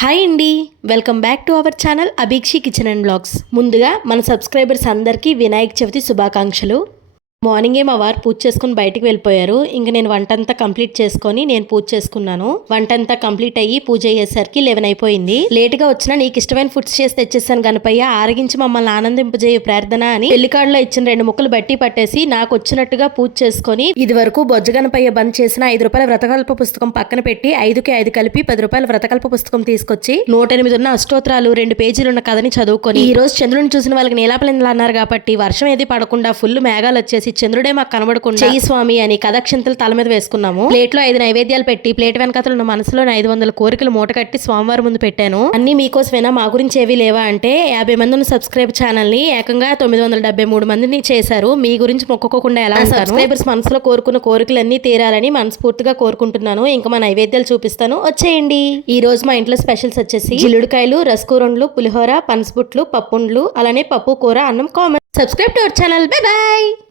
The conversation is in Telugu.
హాయ్ అండి. Welcome back to our channel Abhikshi kitchen and blogs. ముందుగా మన సబ్స్క్రైబర్స్ అందరికీ వినాయక చవితి శుభాకాంక్షలు. మార్నింగే మా వారు పూజ చేసుకుని బయటికి వెళ్ళిపోయారు. ఇంక నేను వంట అంతా కంప్లీట్ చేసుకొని నేను పూజ చేసుకున్నాను. వంట అంతా కంప్లీట్ అయ్యి పూజ అయ్యేసరికి లెవెన్ అయిపోయింది. లేట్గా వచ్చినా నీకు ఇష్టమైన ఫుడ్స్ చేసి తెచ్చేసాను గణపయ్య. ఆరగించి మమ్మల్ని ఆనందింపజేయ ప్రార్థన అని పెళ్ళికాడులో ఇచ్చిన రెండు ముక్కలు బట్టి పట్టేసి నాకు వచ్చినట్టుగా పూజ చేసుకొని ఇది వరకు బొజ్జ గణపయ్య బంద్ చేసిన ఐదు రూపాయల వ్రతకల్ప పుస్తకం పక్కన పెట్టి ఐదుకి ఐదు కలిపి పది రూపాయల వ్రతకల్ప పుస్తకం తీసుకొచ్చి నూట ఎనిమిది ఉన్న అష్టోత్తరాలు రెండు పేజీలు ఉన్న కథని చదువుకొని ఈ రోజు చంద్రుని చూసిన వాళ్ళకి నీలాపలిందలు అన్నారు కాబట్టి వర్షం ఏది పడకుండా ఫుల్ మేఘాలు వచ్చేసి చంద్రుడే మాకు కనబడకుండా చెయ్యి స్వామి అని కథక్షంతలు తల మీద వేసుకున్నాము. ప్లేట్లో ఐదు నైవేద్యాలు పెట్టి ప్లేట్ వెనకతలు ఉన్న మనసులో ఐదు వందల కోరికలు మూట కట్టి స్వామివారి ముందు పెట్టాను. అన్ని మీకోసమేనా? మా గురించి ఏవి లేవా అంటే యాభై మంది ఉన్న సబ్స్క్రైబ్ ఛానల్ని ఏకంగా తొమ్మిది వందల డెబ్బై మూడు మందిని చేశారు. మీ గురించి మొక్కుకోకుండా ఎలా సబ్స్క్రైబర్స్ మనసులో కోరుకున్న కోరికలన్నీ తీరాలని మనస్ఫూర్తిగా కోరుకుంటున్నాను. ఇంకా మా నైవేద్యాలు చూపిస్తాను. వచ్చేయండి. ఈ రోజు మా ఇంట్లో స్పెషల్స్ వచ్చేసి జిల్లుడికాయలు రసకూరండ్లు పులిహోర పనసబుట్లు పప్పుండ్లు అలానే పప్పు కూర అన్నం common. Subscribe to our channel. Bye bye.